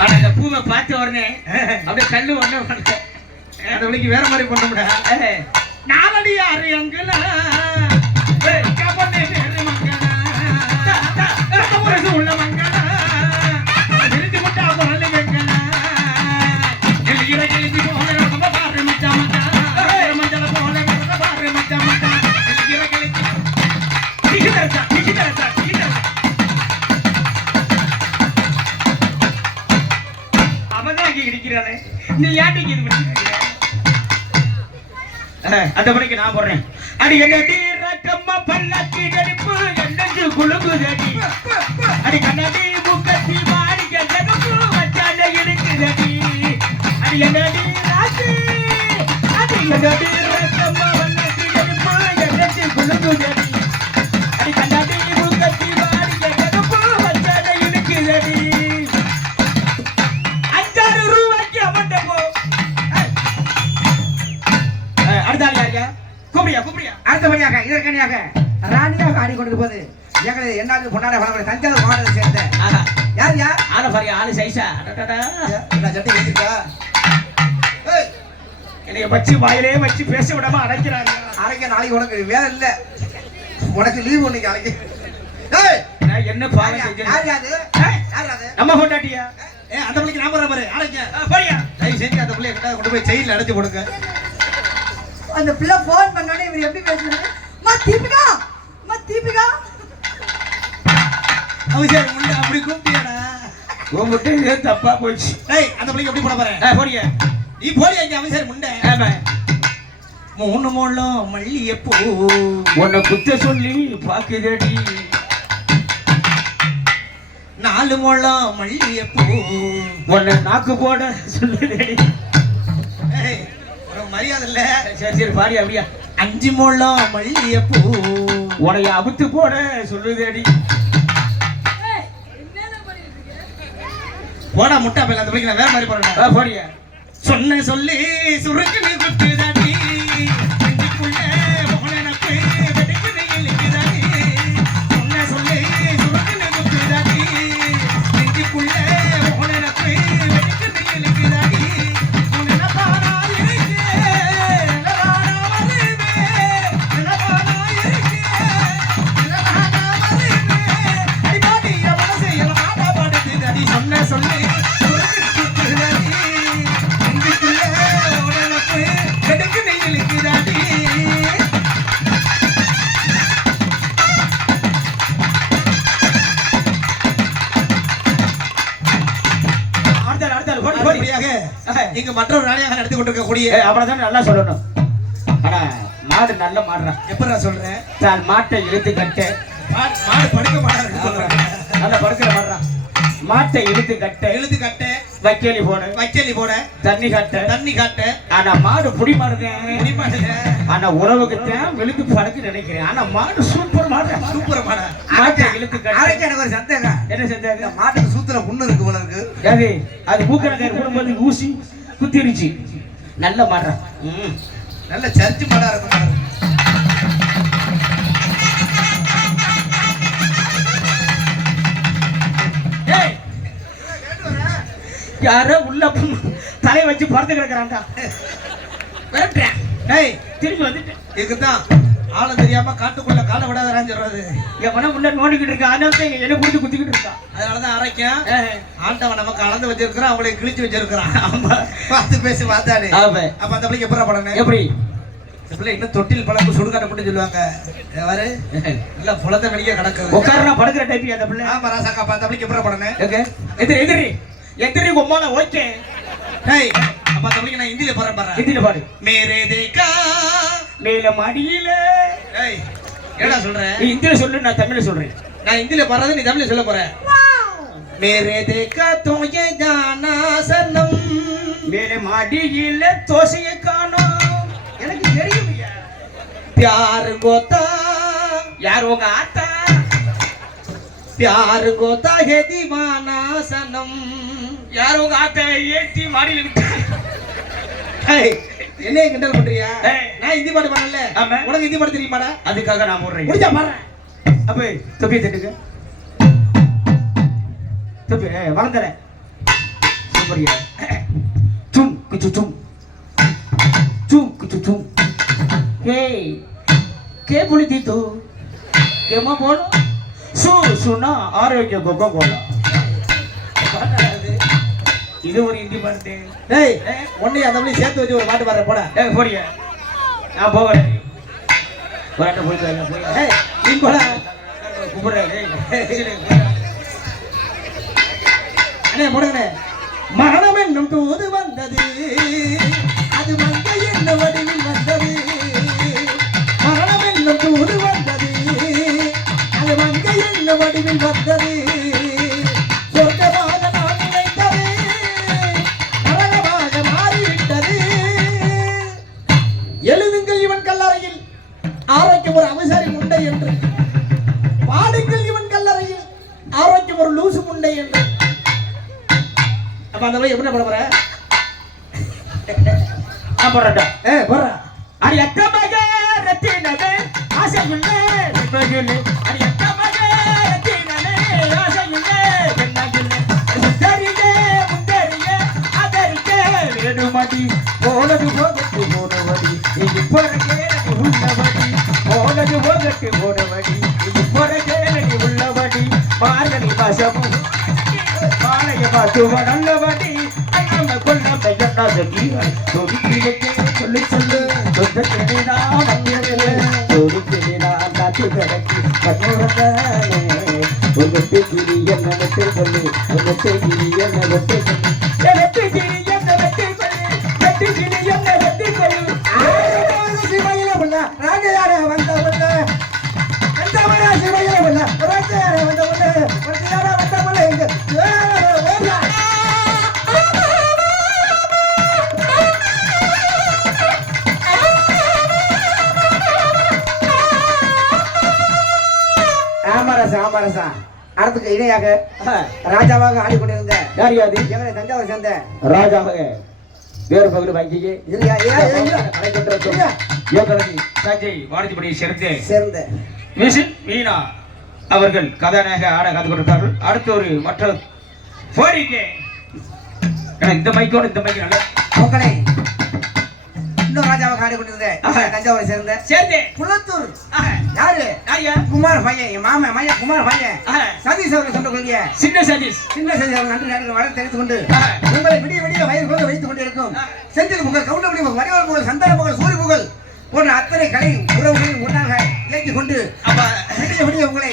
ஆனா அந்த பூவை பார்த்த உடனே அப்படியே கல்லு ஒண்ணு அந்த வழிக்கு வேற மாதிரி பண்ண ஏய், நாலடி ஆறு எங்குல உள்ள மங்கனா அவதான் நீ இது அந்த பணிக்கு நான் போடுறேன். அடி என்னடி ரக்கம்மா பல்லக்கி நடிப்பு என்னஞ்சு குழுங்குதடி அடி கண்ணாடி இதற்கனியாக ராணியாக ஆடிக்கொண்டு போது எங்களது என்னாவது பொன்னாட வளங்களை தஞ்சாவூர் மாவட்டத்தை சேர்ந்த யார் யார்? ஆளை பாருங்க ஆளு சைஸா. என்ன சட்டை வச்சிருக்கா ஏய், என்னைய வச்சு வாயிலே வச்சு பேச விடாம அடைக்கிறாங்க. அரைக்க நாளைக்கு உனக்கு வேலை இல்ல. உனக்கு லீவு இன்னைக்கு நான் என்ன யாது நம்ம பொண்டாட்டியா? ஏ அந்த பிள்ளைக்கு நான் பாரு. அடைக்க போறியா? தயவு செஞ்சு அந்த பிள்ளைய கிட்ட கொண்டு போய் ஜெயில அடைச்சு போடுங்க. அந்த பிள்ளை போன் பண்ணோடனே இவர் எப்படி மா தீபிகா. மா தீபிகா. அவசியம் முன்ன அப்படி கூப்பிட்டியாடா. உங்ககிட்ட இது தப்பா போச்சு டேய் அந்த பிள்ளைக்கு எப்படி போட போறேன் போறியா நீ போடி அங்க அவசியம் முண்டை? ஆமா. மூணு மூலம் மல்லிகைப்பூ உன்னை குத்த சொல்லி பாக்குதடி நாலு மூலம் மல்லிகைப்பூ உன்னை நாக்கு போட சொல்லுதடி. ஏய், உனக்கு மரியாதை இல்ல. சரி சரி பாரி அப்படியா? அஞ்சு மூலம் மல்லிகைப்பூ உனைய அவுத்து போட சொல்லுதடி. போடா முட்டா பையன் அந்த பிள்ளைக்கு நான் வேற மாதிரி போறேன் போறியா சொன்ன சொல்லி சுருக்குன்னு இங்கு மற்றொரு ராணியாக நடத்தி கொண்டிருக்கக்கூடிய அவ்வளவுதான் நல்லா சொல்லணும். ஆனா மாடு நல்ல மாடுறான் எப்படி நான் சொல்றேன் தான் மாட்டை இழுத்து கட்ட. மாடு படுக்க மாட்டாரு சொல்றேன். நல்ல படுக்கிற மாடுறான் மாட்டை இழுத்து கட்ட. எழுத்து கட்ட. வைக்கேலி போட. வைக்கலி போட. தண்ணி கட்ட. தண்ணி காட்ட. ஆனா மாடு புடி மாடுதேன் முடிமாடுங்க ஆனா உறவுக்கு தான் வெளுத்து பழக்கு நினைக்கிறேன். ஆனா மாடு சூப்பர் மாடு. சூப்பர் மாட. மாட்டை இழுத்து கட்ட. எனக்கு ஒரு சந்தேகம் என்ன செஞ்சாங்க மாட்டுக்கு சூத்துல புண்ணு இருக்கு போல இருக்கு. அது மூக்கணக்கார குடும்பத்துக்கு ஊசி குத்திருச்சு நல்ல மாடுறான் ம். நல்ல சர்ச்சு மாடா இருக்கும். யாரோ உள்ள தலை வச்சு பறந்து கிடக்குறான்டா. விரட்டுறேன். டேய் திரும்பி வந்துட்டேன் இதுக்குதான் ஆளம் தெரியாம காட்டுக்குள்ள காலை விடாதரான்னு சொல்றது. என் மனம் உள்ள நோண்டிக்கிட்டு இருக்கா? அதனால தான் என்ன குடிச்சு குத்திக்கிட்டு இருக்கா. அதனாலதான் அரைக்கும். ஏய், ஆண்டவன் நமக்கு அளந்து வச்சிருக்கிறான் அவளை கிழிச்சு வச்சிருக்கிறான். ஆமா. பார்த்து பேசி பார்த்தாடு. அப்ப அந்த பிள்ளைக்கு எப்படி? படணும் எப்படி இன்னும் தொட்டில் பழப்பு சுடுகாட்ட மட்டும் சொல்லுவாங்க. எவ்வாறு இல்ல புலத்த கிடக்குது உட்கார படுக்கிற டைப் அந்த பிள்ளை? ஆமா ராசாக்கா அந்த பிள்ளைக்கு எப்படி படணும் எங்க? எதிரி எதிரி எதிரி உம்மால ஓகே டேய் அப்ப அந்த பிள்ளைக்கு நான் ஹிந்தியில போறேன் பாரு ஹிந்தியில பாடு மேரே தேக்கா மேல மடியில ஏய் என்னடா சொல்ற நீ ஹிந்தியில சொல்லு நான் தமிழ்ல சொல்றேன் நான் ஹிந்தியில பாடுறது நீ தமிழ்ல சொல்ல போற மேரே தேக்கா तो ये जाना सनम மேல மடியில தோசையை காணோம் எனக்கு தெரியும் प्यार गोता யார் உங்க ஆத்தா प्यार गोता है दीवाना सनम யார் ஆத்தா ஏத்தி மாடியில விட்டு. ஏய் என்ன கிண்டல் பண்றியா? ஏய். நான் ஹிந்தி பாட்டு ஆமா. உனக்கு ஹிந்தி பாட்டு தெரியுமாடா? அதுக்காக நான் போடுறேன். முடிஞ்சா பாரு அப்ப தொப்பி தட்டுங்க தொப்பி வளர்ந்துறேன் போறியா சும் குச்சு சும் சும் குச்சு சும் ஹே கே புளித்தி தூ கேமா போல சு சுனா ஆரோக்கிய கொக்கோ கோலா. இது ஒரு ஹிந்தி பாட்டு டேய் ஒன்னையும் அந்த மாதிரி சேர்த்து வச்சு ஒரு பாட்டு பாடுற போட. ஏ போறியா நான் போகிறேன் போராட்ட போயிட்டு வரேன் போய். ஏய் நீ போட. கூப்பிடுறாரு அண்ணே போடுங்கண்ணே மரணம் என்னும் தூது வந்தது. அது மங்கை என்ன வடிவில் வந்தது? மரணம் என்னும் தூது வந்தது. அது மங்கை என்ன வடிவில் வந்தது? அப்ப அந்த எப்படி பண்ண போற? நான் ஏ போறா அடி அக்க மக ரத்தினவே ஆசையுள்ளே பெண்ணாகில்லே அடி அக்க மக ரத்தினவே ஆசையுள்ளே பெண்ணாகில்லே சுந்தரியே முந்தரியே அதரிக்கே வேணுமடி போனது போகட்டு போனவடி. இது பொறக்கேனடி உள்ளவடி. போனது போகட்டு போனவடி. இது உள்ளவடி. மார்கழி மாசமு மாலைய நல்லவடி அண்ணாம கொல்லம் என்ன சகி தொடிக்கிழக்கே சொல்லி சொல்லு சொந்த கிளினா வந்தியதில்லை காத்து கிடக்கி கண்ணுறந்தானே உங்க கிளி என்ன சொல்லு? உங்க கிளி என்ன ஆமரசா அடுத்துக்கு இணையாக ராஜாவாக ஆடிக்கொண்டிருந்த யார் யாது? எங்களை தஞ்சாவூர் சேர்ந்த? ராஜாவாக வேறு பகுதி இல்லையா. யோகரதி தஞ்சை வாணிஜ்படியை சேர்ந்து சேர்ந்த. மீனா அவர்கள் கதாநாயக ஆட காத்து கொண்டிருக்கார்கள் அடுத்து ஒரு மற்ற போரிங்க. இந்த மைக்கோட இந்த மைக் நல்ல. மக்களை இன்னும் ராஜாவாக ஆடிக்கொண்டிருந்த எங்களை தஞ்சாவூரை சேர்ந்த சேர்ந்து குளத்தூர் யாரு? யாரியா குமார் பையன் என் மாமன் மையன் குமார் பையன் சதீஷ் அவர்கள் சென்று கொள்கிய சின்ன சதீஷ். சின்ன சதீஷ் அவர்கள் நன்றி நாடுகள் வர தெரிவித்துக் கொண்டு. உங்களை விடிய விடிய வயிறு போக வைத்துக் கொண்டிருக்கும். செந்தில் புகழ் கவுண்டமணி புகழ் வடிவல் புகழ் சந்தான புகழ் சூரிய புகழ் போன்ற அத்தனை கலை உறவுகளையும் ஒன்றாக இயக்கிக் கொண்டு விடிய விடிய உங்களை